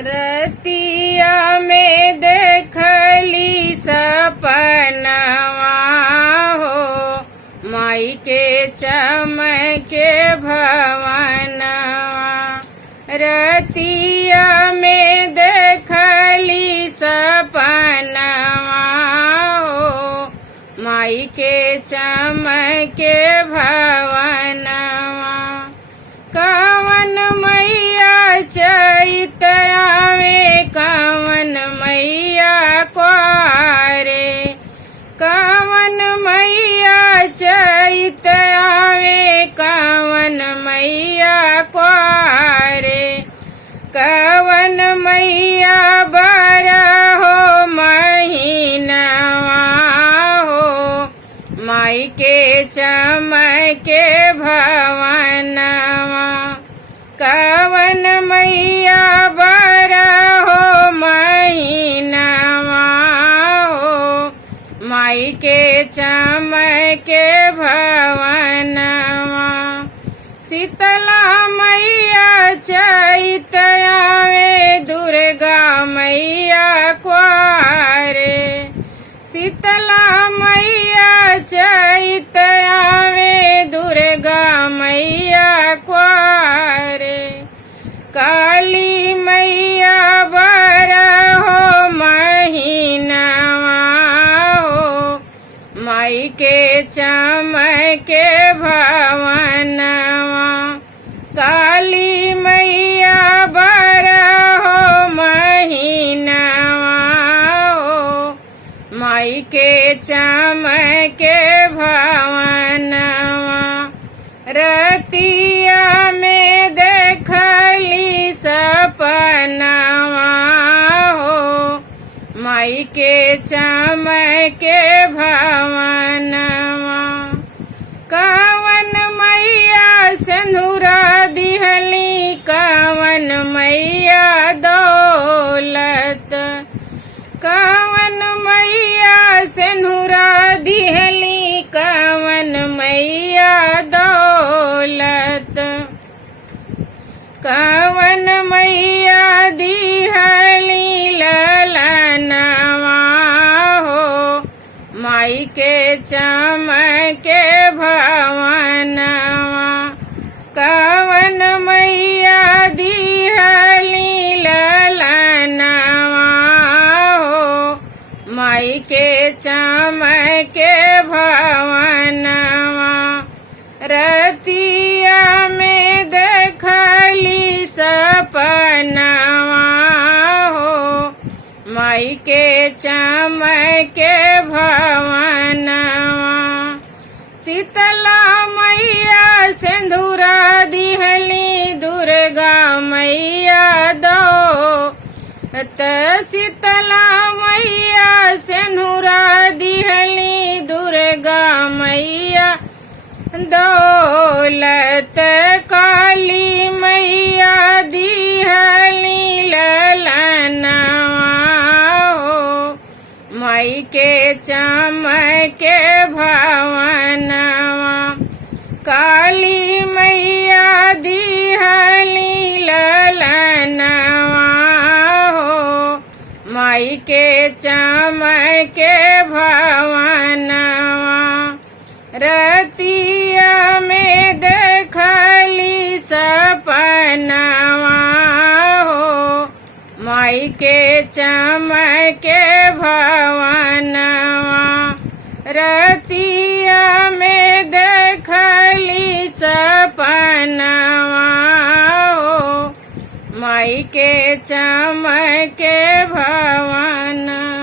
रतिया में देखली सपनवा हो, माई के चमके भवनवा। रतिया में देखली सपनवा हो, माई के चमके भवनवा। कवन मैया चैत आवे, कवन मैया क्वारे। कवन मैया चैत आवे, कवन मैया क्वारे। कवन मैया बारहो महीनवा हो, माई के चमके भवनवा। कवन मैया बारहो महीनवा हो, माई के चमके भवनवा। शीतला मैया चैत आवे, दुर्गा मैया क्वारे। शीतला मैया चैत आवे, दुर्गा मैया क्वारे। काली मैया बारहो महीनवा हो, माई के चमके भवनवा। काली मैया बारहो महीनवा हो, माई के चमके भवनवा। रतिया में देखली सपनवा हो, माई के चमके भवनवा। कवन मैया सिंदूरा दिहली, कवन मैया दौलत। कवन मैया सिंदूरा दिहली, कवन मैया दौलत। कवन मैया दिहली ललनवा हो, माई के चमके भवनवा। कवन मैया दिहली ललनवा हो, माई के चमके भवनवा। रतिया में देखली सपनवा हो, माई के चमके भवनवा। शीतला मैया सिंदूरा दिहली, दुर्गा मैया दौलत। शीतला मैया सिंदूरा दिहली, दुर्गा मैया दौलत। काली मैया दिहली ललनवा हो, माई के चमके भवनवा। काली मैया दिहली ललनवा हो, माई के चमके भवनवा। रतिया में देखली सपनवा हो, माई के चमके भवनवा। रतिया में देखली सपनवा हो, माई के चमके भवनवा।